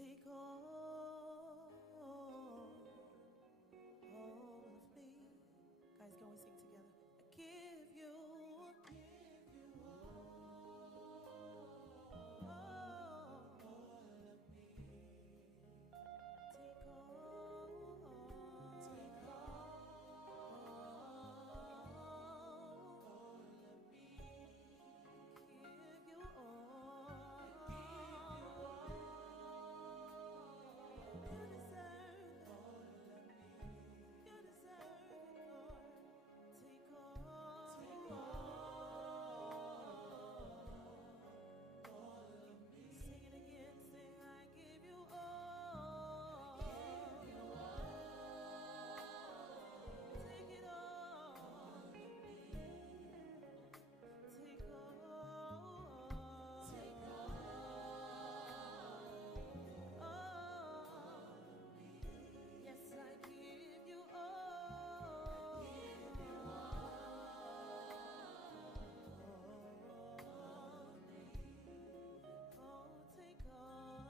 Take all of me. Guys, can we sing together? I give you all of me. Take all of me. Give you all. You deserve it. You deserve it, Lord. Take all of me. Sing it again. Sing, I give you all. Take it all. Take all. Yes, I give you all. Oh, take all.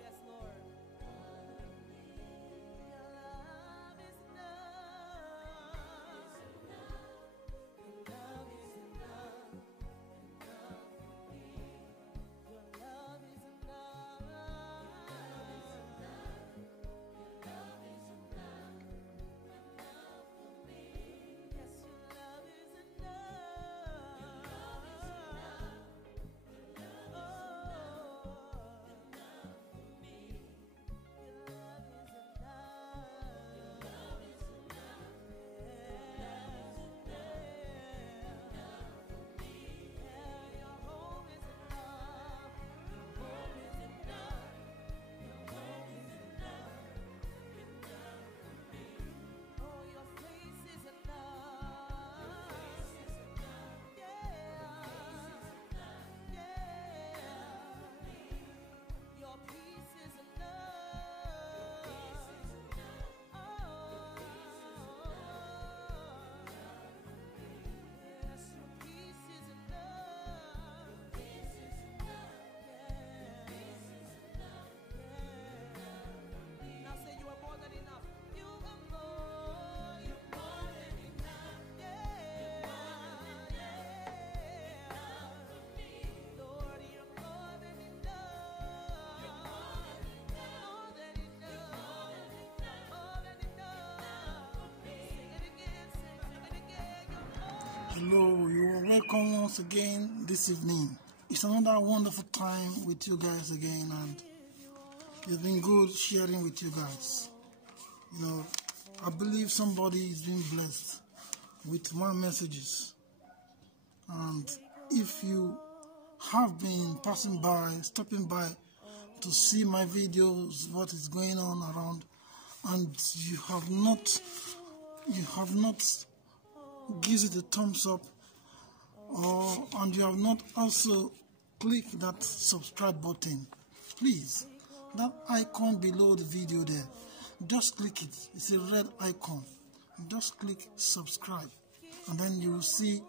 Yes, Lord. Your love is enough. Your love is enough. Enough for me. Your love is enough. Your love is enough. Enough for me. Yes, your love is enough. Your love is enough. Oh, enough for me. Your love is enough. Your love is enough. Enough for me. Yeah, your home is enough. Your home is enough. Your home is enough. Enough for me. Oh, your face is enough. Your face is enough. Yeah. Your peace is enough. Oh. Yes, your peace is enough. Peace is enough. Yeah. Peace is enough. Yeah. Now say you are more than enough. You are more. You're more than enough. Yeah. Enough for me. Lord, you're more than enough. You're more than enough. More than enough. Sing it again. Sing it again. You're more. Hello, you are welcome once again this evening. It's another wonderful time with you guys again, and it's been good sharing with you guys. You know, I believe somebody is being blessed with my messages. And if you have been passing by, stopping by to see my videos, what is going on around, and you have not given it a thumbs up, and you have not also clicked that subscribe button, please, that icon below the video there, just click it. It's a red icon. Just click subscribe, and then you will see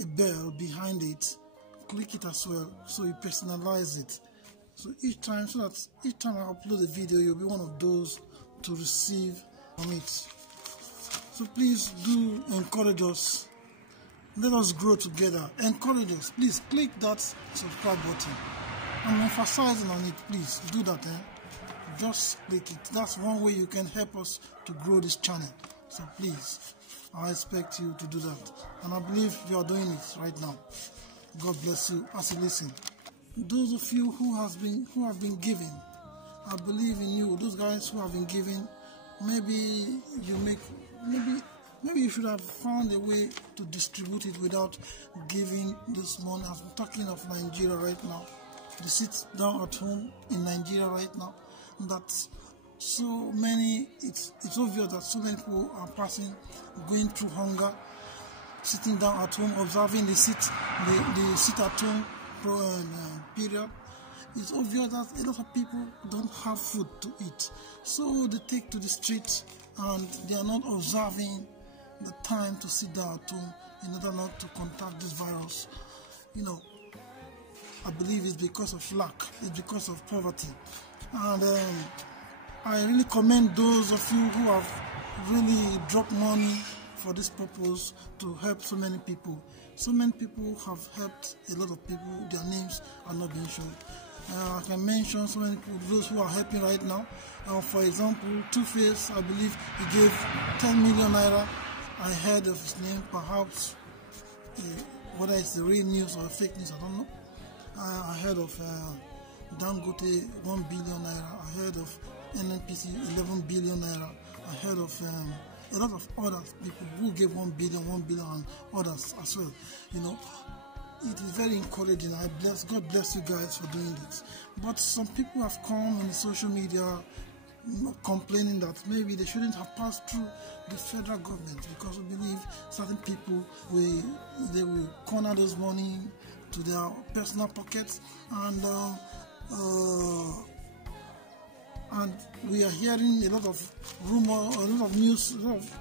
a bell behind it. Click it as well, so you personalize it. So that each time I upload a video, you'll be one of those to receive from it. So please do encourage us. Let us grow together. Encourage us. Please click that subscribe button. I'm emphasizing on it. Please do that. Just click it. That's one way you can help us to grow this channel. So please, I expect you to do that. And I believe you are doing it right now. God bless you as you listen. Those of you who have been giving, I believe in you. Those guys who have been giving, maybe you should have found a way to distribute it without giving this money. I'm talking of Nigeria right now. They sit down at home in Nigeria right now. That so many, it's obvious that so many people are going through hunger, sitting down at home, observing the sit at home period. It's obvious that a lot of people don't have food to eat, so they take to the streets and they are not observing the time to sit down at home in order not to contact this virus. You know, I believe it's because of lack, it's because of poverty. And I really commend those of you who have really dropped money for this purpose to help so many people. So many people have helped a lot of people. Their names are not being shown. I can mention so many people, those who are helping right now. For example, Two-Face, I believe he gave 10 million naira. I heard of his name, perhaps whether it's the real news or fake news, I don't know. I heard of Dangote 1 billion naira. I heard of NNPC 11 billion naira. I heard of a lot of other people who gave 1 billion, and others as well. You know, it is very encouraging. God bless you guys for doing this. But some people have come on the social media complaining that maybe they shouldn't have passed through the federal government because we believe certain people they will corner those money to their personal pockets, and we are hearing a lot of rumor, a lot of news,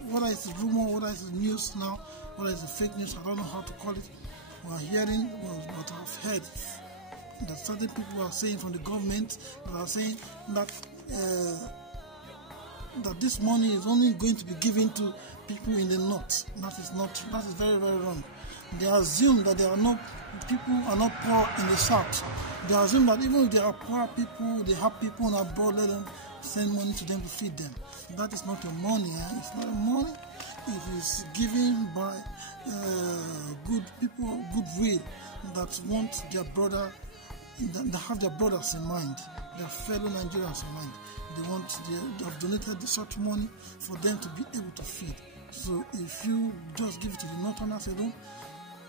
whether it's rumor, whether it's news now, whether it's fake news, I don't know how to call it. We are hearing what I've heard that certain people are saying from the government that are saying that that this money is only going to be given to people in the north. That is very, very wrong. They assume that people are not poor in the south. They assume that even if they are poor people, they have people abroad, let them send money to them to feed them. That is not your money. It's not your money. It is given by good people, goodwill, that want their brother, that have their brothers in mind, their fellow Nigerians in mind. They have donated such money for them to be able to feed. So if you just give it to the northerners alone,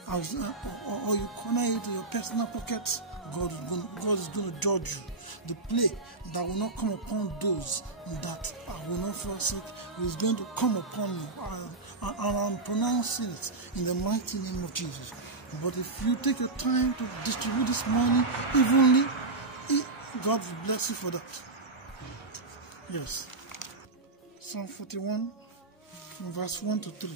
or you corner it to your personal pockets, God is going to judge you. The plague that will not come upon those that will not forsake is going to come upon you. And I'm pronouncing it in the mighty name of Jesus. But if you take your time to distribute this money evenly, God will bless you for that. Yes. Psalm 41, verse 1 to 3.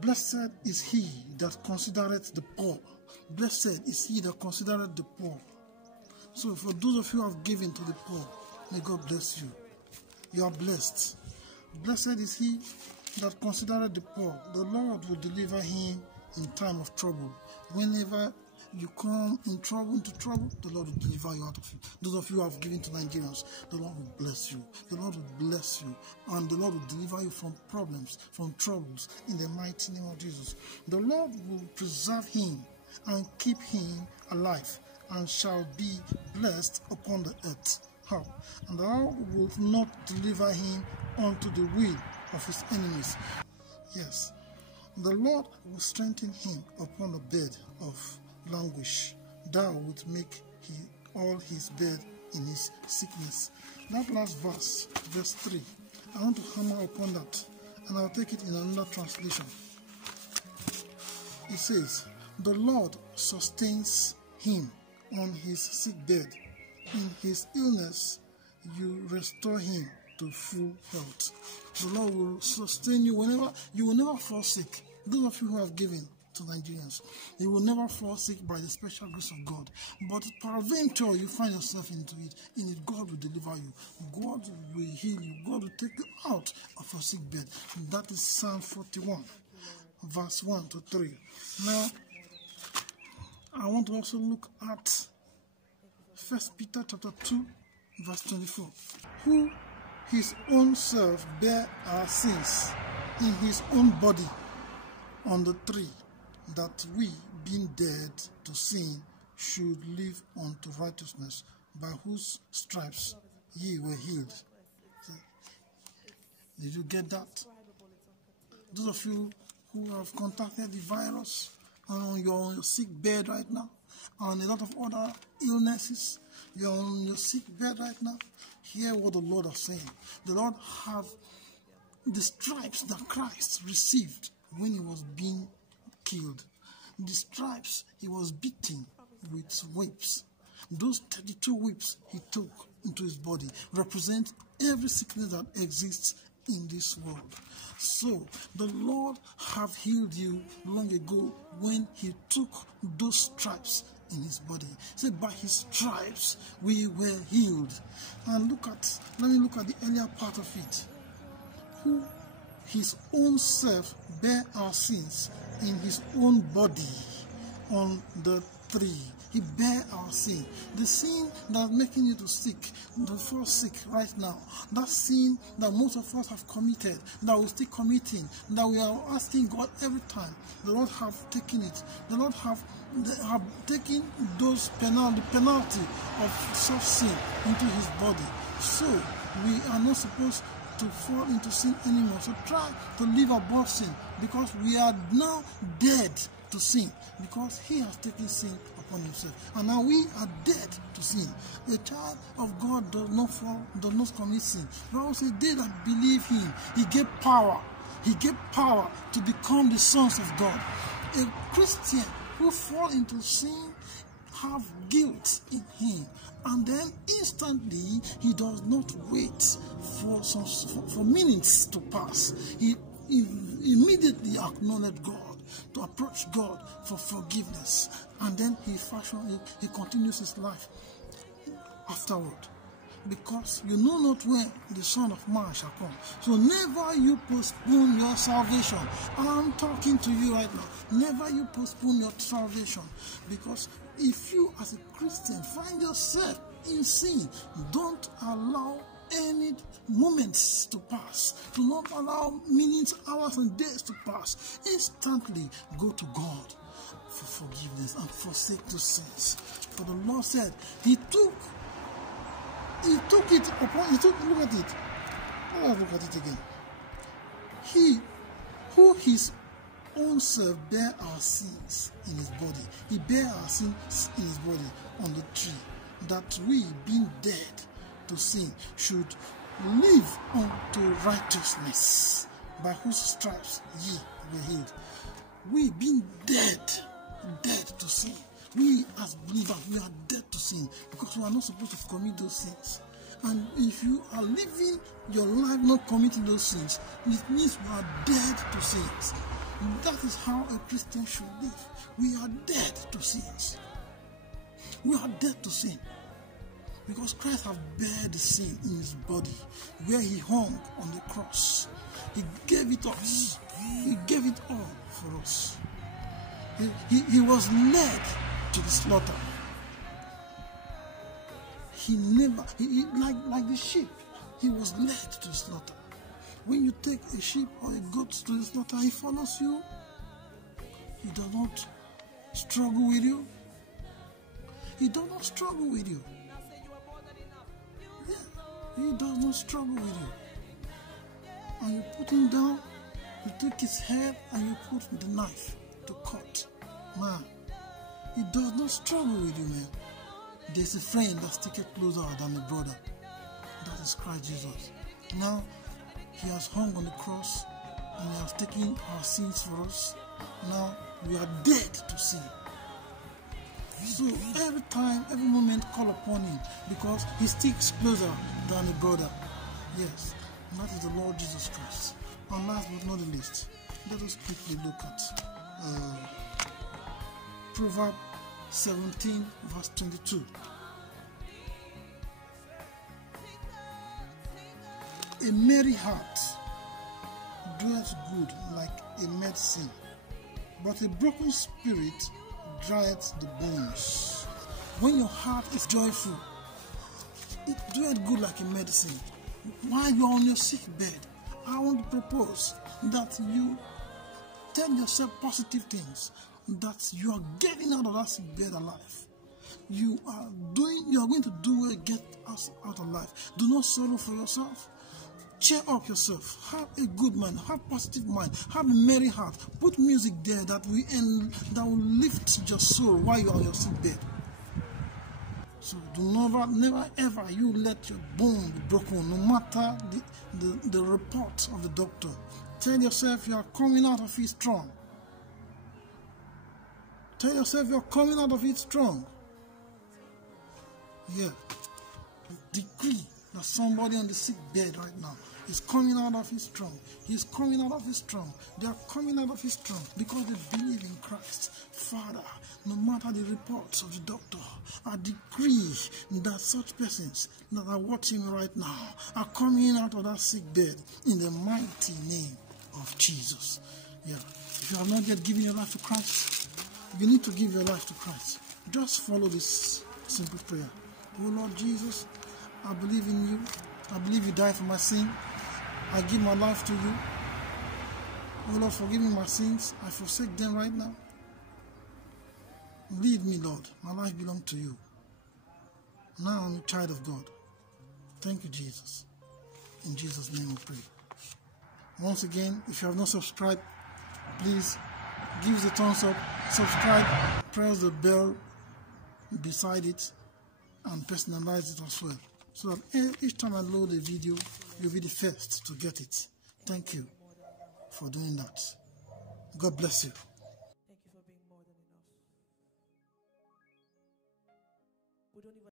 Blessed is he that considereth the poor. Blessed is he that considereth the poor. So for those of you who have given to the poor, may God bless you. You are blessed. Blessed is he that considereth the poor. The Lord will deliver him in time of trouble. Whenever you come into trouble, the Lord will deliver you out of it. Those of you who have given to Nigerians, the Lord will bless you. The Lord will bless you. And the Lord will deliver you from problems, from troubles, in the mighty name of Jesus. The Lord will preserve him and keep him alive, and shall be blessed upon the earth. How? And thou wilt not deliver him unto the will of his enemies. Yes. The Lord will strengthen him upon the bed of languish. Thou wilt make all his bed in his sickness. That last verse, verse 3, I want to hammer upon that, and I'll take it in another translation. It says, the Lord sustains him on his sick bed. In his illness, you restore him to full health. The Lord will sustain you whenever you will never fall sick. Those of you who have given to Nigerians, you will never fall sick by the special grace of God. But peradventure you find yourself into it, in it God will deliver you. God will heal you. God will take you out of your sick bed. That is Psalm 41, verse 1 to 3. Now, I want to also look at 1 Peter chapter 2, verse 24. Who his own self bare our sins in his own body on the tree, that we, being dead to sin, should live unto righteousness, by whose stripes ye were healed. Did you get that? Those of you who have contacted the virus on your sick bed right now, and a lot of other illnesses, you're on your sick bed right now, hear what the Lord is saying. The Lord have the stripes that Christ received when he was being killed. The stripes he was beaten with whips. Those 32 whips he took into his body represent every sickness that exists in this world. So the Lord have healed you long ago when he took those stripes in his body. Say, by his stripes we were healed. And let me look at the earlier part of it. Who his own self bare our sins in his own body on the tree. He bare our sin. The sin that's making you to sick, to fall sick right now. That sin that most of us have committed, that we're still committing, that we are asking God every time. The Lord have taken it. The Lord have taken the penalty of such sin into his body. So we are not supposed to fall into sin anymore. So try to live above sin, because we are now dead to sin, because he has taken sin upon himself, and now we are dead to sin. A child of God does not fall, does not commit sin. The Bible says, they that believe him, he gave power. He gave power to become the sons of God. A Christian who fall into sin have guilt in him, and then instantly he does not wait for minutes to pass. He immediately acknowledges God, to approach God for forgiveness, and then he continues his life afterward, because you know not when the Son of Man shall come. So never you postpone your salvation. I'm talking to you right now. Never you postpone your salvation, because if you as a Christian find yourself in sin, don't allow any moments to pass. Do not allow minutes, hours, and days to pass. Instantly go to God for forgiveness and forsake those sins. For the Lord said, He took it upon. Look at it. Let's look at it again. He, who his own self bare our sins in his body. He bare our sins in his body on the tree, that we, being dead to sin, should live unto righteousness, by whose stripes ye were healed. We being dead to sin. We as believers, we are dead to sin, because we are not supposed to commit those sins. And if you are living your life not committing those sins, it means you are dead to sins. That is how a Christian should live. We are dead to sins. We are dead to sin, because Christ has bare the sin in his body, where he hung on the cross. He gave it us. He gave it all for us. He was led to the slaughter. He never, like the sheep, he was led to the slaughter. When you take a sheep or a goat to the slaughter, he follows you. He does not struggle with you. He does not struggle with you. Yeah, he does not struggle with you. And you put him down, you take his head and you put the knife to cut. Man, he does not struggle with you, man. There's a friend that sticks closer than a brother. That is Christ Jesus. Now, he has hung on the cross and he has taken our sins for us. Now, we are dead to sin. So every time, every moment, call upon him, because he sticks closer than a brother. Yes, and that is the Lord Jesus Christ. And last but not the least, let us quickly look at Proverbs 17 verse 22. A merry heart doeth good like a medicine, but a broken spirit drieth the bones. When your heart is joyful, it doeth good like a medicine. While you are on your sick bed, I want to propose that you tell yourself positive things, that you are getting out of that sick bed alive. You are going to do well, get us out alive. Do not sorrow for yourself. Cheer up yourself. Have a good mind. Have positive mind. Have a merry heart. Put music there that will lift your soul while you are on your sick bed. So never ever you let your bone be broken, no matter the report of the doctor. Tell yourself you are coming out of it strong. Tell yourself you are coming out of it strong. Yeah. Decree that somebody on the sick bed right now, He's coming out of his throne. He's coming out of his throne. They are coming out of his throne because they believe in Christ. Father, no matter the reports of the doctor, I decree that such persons that are watching right now are coming out of that sick bed in the mighty name of Jesus. Yeah. If you have not yet given your life to Christ, you need to give your life to Christ. Just follow this simple prayer. Oh Lord Jesus, I believe in you. I believe you died for my sin. I give my life to you. Oh Lord, forgive me my sins. I forsake them right now. Lead me, Lord. My life belongs to you. Now I'm a child of God. Thank you, Jesus. In Jesus' name we pray. Once again, if you have not subscribed, please give us a thumbs up, subscribe, press the bell beside it, and personalize it as well, so that each time I load a video, you'll be the first to get it. Thank you for doing that. God bless you.